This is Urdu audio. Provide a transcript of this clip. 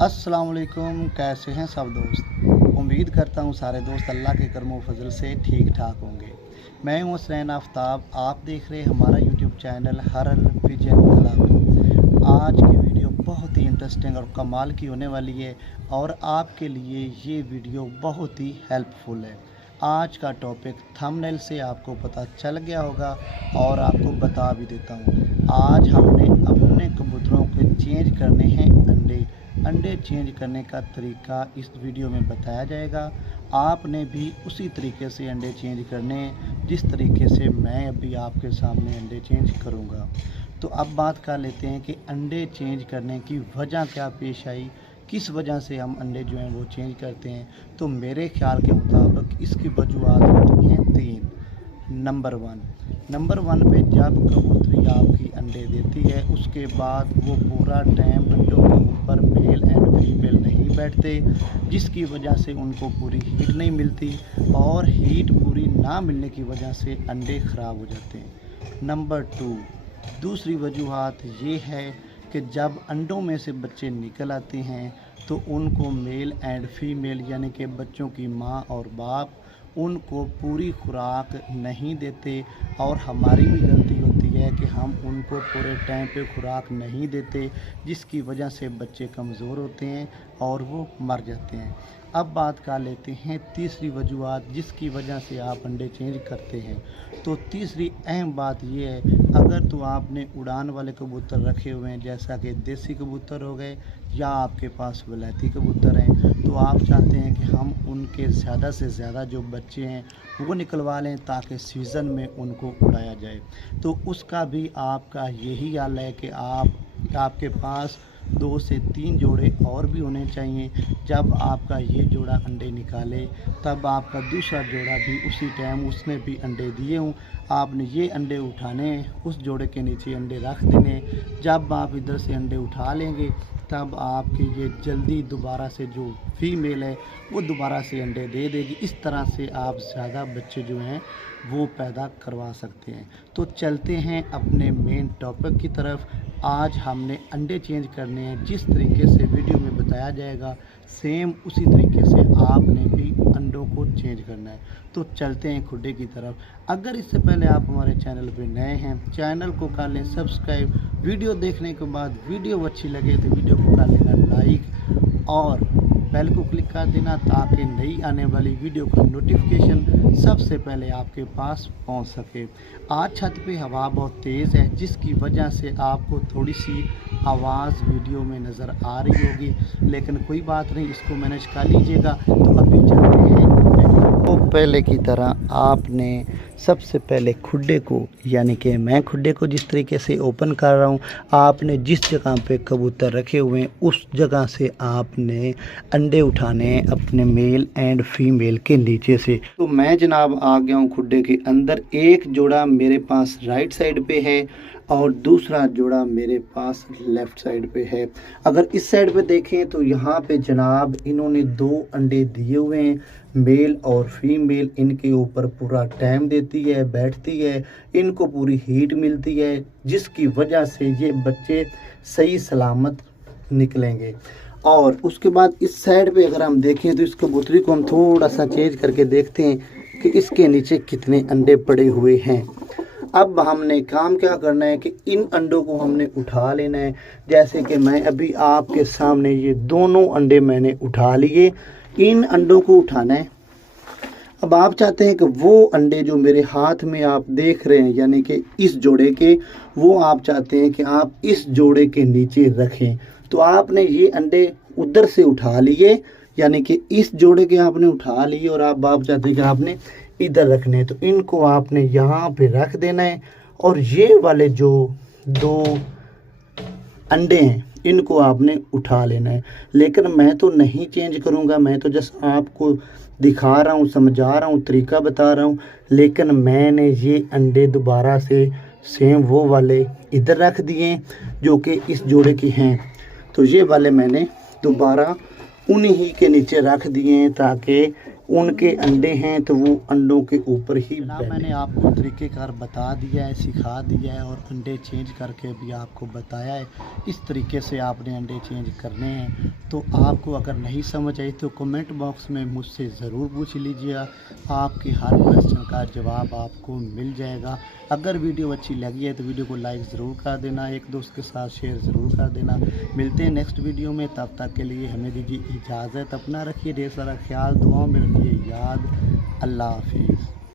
السلام علیکم، کیسے ہیں سب دوست؟ امید کرتا ہوں سارے دوست اللہ کے کرم و فضل سے ٹھیک ٹھاک ہوں گے۔ میں ہوں حسنین آفتاب، آپ دیکھ رہے ہمارا یوٹیوب چینل ہرل ویژن کلب۔ آج کی ویڈیو بہت ہی انٹرسٹنگ اور کمال کی ہونے والی ہے اور آپ کے لیے یہ ویڈیو بہت ہی ہیلپ فل ہے۔ آج کا ٹاپک تھم نیل سے آپ کو پتہ چل گیا ہوگا اور آپ کو بتا بھی دیتا ہوں۔ آج ہم نے اپنے کبوتروں کے چینج کرنے ہیں انڈے۔ انڈے چینج کرنے کا طریقہ اس ویڈیو میں بتایا جائے گا۔ آپ نے بھی اسی طریقے سے انڈے چینج کرنے، جس طریقے سے میں ابھی آپ کے سامنے انڈے چینج کروں گا۔ تو اب بات کر لیتے ہیں کہ انڈے چینج کرنے کی وجہ کیا پیش آئی، کس وجہ سے ہم انڈے جو ہیں وہ چینج کرتے ہیں۔ تو میرے خیال کے مطابق اس کی وجوہات ہوتی ہیں تین۔ Number one. نمبر ون پہ جب کبوتری آپ کی انڈے دیتی ہے، اس کے بعد وہ پورا ٹائم انڈوں کے اوپر میل اینڈ فیمیل نہیں بیٹھتے، جس کی وجہ سے ان کو پوری ہیٹ نہیں ملتی اور ہیٹ پوری نہ ملنے کی وجہ سے انڈے خراب ہو جاتے ہیں۔ Number two. دوسری وجوہات یہ ہے کہ جب انڈوں میں سے بچے نکل آتے ہیں، تو ان کو میل اینڈ فیمیل یعنی کہ بچوں کی ماں اور باپ ان کو پوری خوراک نہیں دیتے اور ہماری بھی غلطی ہوتی ہے کہ ہم ان کو پورے ٹائم پہ خوراک نہیں دیتے، جس کی وجہ سے بچے کمزور ہوتے ہیں اور وہ مر جاتے ہیں۔ اب بات کر لیتے ہیں تیسری وجوہات جس کی وجہ سے آپ انڈے چینج کرتے ہیں۔ تو تیسری اہم بات یہ ہے، اگر تو آپ نے اڑان والے کبوتر رکھے ہوئے ہیں، جیسا کہ دیسی کبوتر ہو گئے یا آپ کے پاس ولیتی کبوتر ہیں، تو آپ چاہتے ہیں کہ ہم ان کے زیادہ سے زیادہ جو بچے ہیں، وہ نکلوا لیں تاکہ سیزن میں ان کو اڑایا جائے۔ تو اس کا بھی آپ کا یہی حال ہے کہ آپ آپ کے پاس دو سے تین جوڑے اور بھی ہونے چاہیے۔ جب آپ کا یہ جوڑا انڈے نکالے، تب آپ کا دوسرا جوڑا بھی اسی ٹائم اس نے بھی انڈے دیے ہوں۔ آپ نے یہ انڈے اٹھانے، اس جوڑے کے نیچے انڈے رکھ دینے۔ جب آپ ادھر سے انڈے اٹھا لیں گے، تب آپ کے یہ جلدی دوبارہ سے جو فی میل ہے، وہ دوبارہ سے انڈے دے دے گی۔ اس طرح سے آپ زیادہ بچے جو ہیں، وہ پیدا کروا سکتے ہیں۔ تو چلتے ہیں اپنے مین ٹاپک کی طرف۔ آج ہم نے انڈے چینج کرنے ہیں۔ جس طریقے سے ویڈیو میں بتایا جائے گا، سیم اسی طریقے سے آپ نے بھی انڈوں کو چینج کرنا ہے۔ تو چلتے ہیں کھڈے کی طرف۔ اگر اس سے پہلے آپ ہمارے چینل پہ نئے ہیں، چینل کو کر لیں سبسکرائب۔ ویڈیو دیکھنے کے بعد ویڈیو اچھی لگے تو ویڈیو کو کر لینا لائک اور بیل کو کلک کر دینا تاکہ نئی آنے والی ویڈیو کا نوٹیفیکیشن سب سے پہلے آپ کے پاس پہنچ سکے۔ آج چھت پہ ہوا بہت تیز ہے، جس کی وجہ سے آپ کو تھوڑی سی آواز ویڈیو میں نظر آ رہی ہوگی، لیکن کوئی بات نہیں، اس کو مینج کر لیجیے گا۔ تو ابھی چلتے ہیں۔ کو پہلے کی طرح آپ نے سب سے پہلے کھڈے کو یعنی کہ میں کھڈے کو جس طریقے سے اوپن کر رہا ہوں، آپ نے جس جگہ پہ کبوتر رکھے ہوئے ہیں، اس جگہ سے آپ نے انڈے اٹھانے ہیں اپنے میل اینڈ فیمیل کے نیچے سے۔ تو میں جناب آ گیا ہوں کھڈے کے اندر، ایک جوڑا میرے پاس رائٹ سائڈ پہ ہے اور دوسرا جوڑا میرے پاس لیفٹ سائڈ پہ ہے۔ اگر اس سائڈ پہ دیکھیں تو یہاں پہ جناب انہوں نے دو انڈے دیے ہوئے ہیں۔ میل اور فیمیل ان کے اوپر پورا ٹائم دیتی ہے، بیٹھتی ہے، ان کو پوری ہیٹ ملتی ہے، جس کی وجہ سے یہ بچے صحیح سلامت نکلیں گے۔ اور اس کے بعد اس سائڈ پہ اگر ہم دیکھیں تو اس کبوتری کو ہم تھوڑا سا چینج کر کے دیکھتے ہیں کہ اس کے نیچے کتنے انڈے پڑے ہوئے ہیں۔ اب ہم نے کام کیا کرنا ہے کہ ان انڈوں کو ہم نے اٹھا لینا ہے۔ جیسے کہ میں ابھی آپ کے سامنے یہ دونوں انڈے میں نے اٹھا لیے۔ ان انڈوں کو اٹھانا ہے۔ اب آپ چاہتے ہیں کہ وہ انڈے جو میرے ہاتھ میں آپ دیکھ رہے ہیں یعنی کہ اس جوڑے کے، وہ آپ چاہتے ہیں کہ آپ اس جوڑے کے نیچے رکھیں۔ تو آپ نے یہ انڈے ادھر سے اٹھا لیے یعنی کہ اس جوڑے کے آپ نے اٹھا لیے اور آپ آپ چاہتے ہیں کہ آپ نے ادھر رکھنے تو ان کو آپ نے یہاں پہ رکھ دینا ہے۔ اور یہ والے جو دو انڈے ہیں ان کو آپ نے اٹھا لینا ہے۔ لیکن میں تو نہیں چینج کروں گا، میں تو جس آپ کو دکھا رہا ہوں، سمجھا رہا ہوں، طریقہ بتا رہا ہوں، لیکن میں نے یہ انڈے دوبارہ سے سیم وہ والے ادھر رکھ دیے جو کہ اس جوڑے کی ہیں۔ تو یہ والے میں نے دوبارہ انہی کے نیچے رکھ دیے تاکہ انڈے ہیں تو وہ انڈوں کے اوپر ہی میں نے آپ کو طریقہ کار بتا دیا ہے سکھا دیا ہے اور انڈے چینج کر کے بھی آپ کو بتایا ہے۔ اس طریقے سے آپ نے انڈے چینج کرنے ہیں۔ تو آپ کو اگر نہیں سمجھ آئی تو کمنٹ باکس میں مجھ سے ضرور پوچھ لیجیے آپ کی ہر کوشچن کا جواب آپ کو مل جائے گا۔ اگر ویڈیو اچھی لگی ہے تو ویڈیو کو لائک ضرور کر دینا ایک دوست کے ساتھ شیئر ضرور کر دینا۔ ملتے ہیں نیکسٹ ویڈیو میں تب تک کے لیے ہمیں دیجیے اجازت۔ اپنا رکھیے ڈھیر سارا خیال دعاؤں میں الزياد الله حافظ.